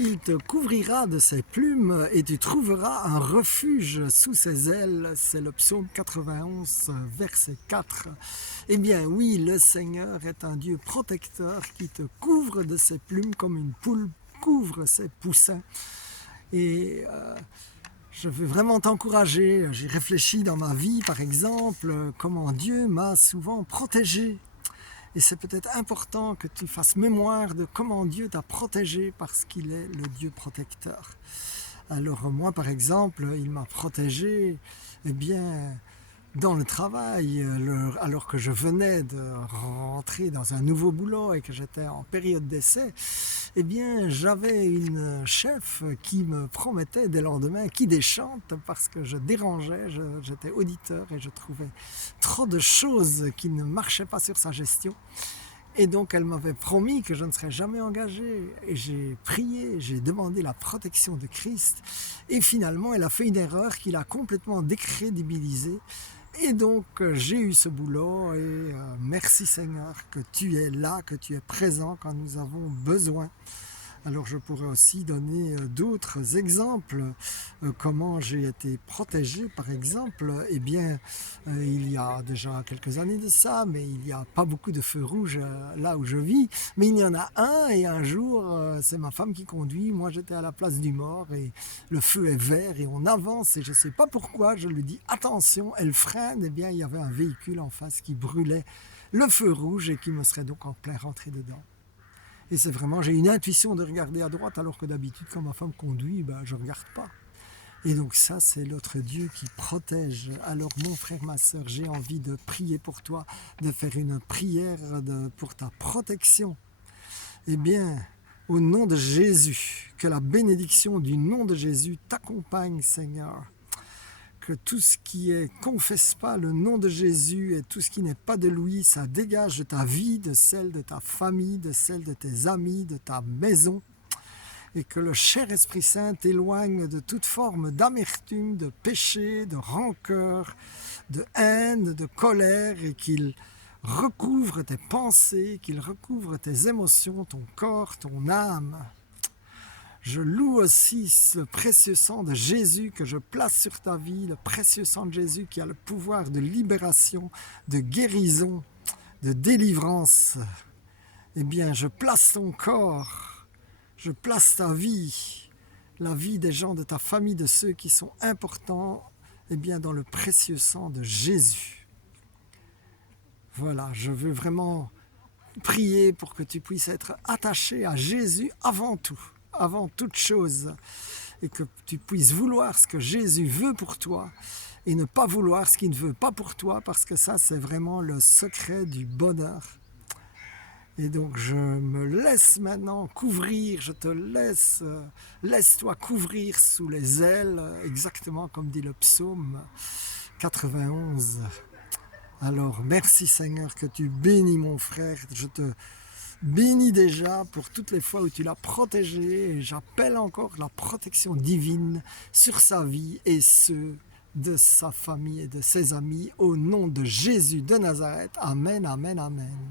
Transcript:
Il te couvrira de ses plumes et tu trouveras un refuge sous ses ailes. C'est le psaume 91, verset 4. Eh bien oui, le Seigneur est un Dieu protecteur qui te couvre de ses plumes comme une poule couvre ses poussins. Et je veux vraiment t'encourager. J'ai réfléchi dans ma vie, par exemple, comment Dieu m'a souvent protégé. Et c'est peut-être important que tu fasses mémoire de comment Dieu t'a protégé parce qu'il est le Dieu protecteur. Alors moi, par exemple, il m'a protégé, eh bien, dans le travail, alors que je venais de rentrer dans un nouveau boulot et que j'étais en période d'essai, eh bien, j'avais une chef qui me promettait des lendemains qui déchante parce que je dérangeais, j'étais auditeur et je trouvais trop de choses qui ne marchaient pas sur sa gestion. Et donc elle m'avait promis que je ne serais jamais engagé. Et j'ai prié, j'ai demandé la protection de Christ. Et finalement, elle a fait une erreur qui l'a complètement décrédibilisée. Et donc j'ai eu ce boulot et merci Seigneur que tu es là, que tu es présent quand nous avons besoin. Alors je pourrais aussi donner d'autres exemples, comment j'ai été protégé par exemple. Eh bien, il y a déjà quelques années de ça, mais il n'y a pas beaucoup de feux rouges là où je vis. Mais il y en a un et un jour, c'est ma femme qui conduit, moi j'étais à la place du mort et le feu est vert et on avance et je ne sais pas pourquoi, je lui dis attention, elle freine. Eh bien, il y avait un véhicule en face qui brûlait le feu rouge et qui me serait donc en plein rentré dedans. Et c'est vraiment, j'ai une intuition de regarder à droite alors que d'habitude quand ma femme conduit, je ne regarde pas. Et donc ça, c'est l'autre Dieu qui protège. Alors mon frère, ma soeur, j'ai envie de prier pour toi, de faire une prière pour ta protection. Eh bien, au nom de Jésus, que la bénédiction du nom de Jésus t'accompagne, Seigneur. Que tout ce qui est confesse pas le nom de Jésus et tout ce qui n'est pas de lui, ça dégage de ta vie, de celle de ta famille, de celle de tes amis, de ta maison. Et que le cher Esprit Saint t'éloigne de toute forme d'amertume, de péché, de rancœur, de haine, de colère et qu'il recouvre tes pensées, qu'il recouvre tes émotions, ton corps, ton âme. Je loue aussi ce précieux sang de Jésus que je place sur ta vie, le précieux sang de Jésus qui a le pouvoir de libération, de guérison, de délivrance. Eh bien, je place ton corps, je place ta vie, la vie des gens de ta famille, de ceux qui sont importants, eh bien, dans le précieux sang de Jésus. Voilà, je veux vraiment prier pour que tu puisses être attaché à Jésus avant tout. Avant toute chose, et que tu puisses vouloir ce que Jésus veut pour toi et ne pas vouloir ce qu'il ne veut pas pour toi, parce que ça, c'est vraiment le secret du bonheur. Et donc, je me laisse maintenant couvrir, je te laisse, laisse-toi couvrir sous les ailes, exactement comme dit le psaume 91. Alors, merci Seigneur que tu bénis mon frère, je te bénis déjà pour toutes les fois où tu l'as protégé et j'appelle encore la protection divine sur sa vie et ceux de sa famille et de ses amis au nom de Jésus de Nazareth. Amen, amen, amen.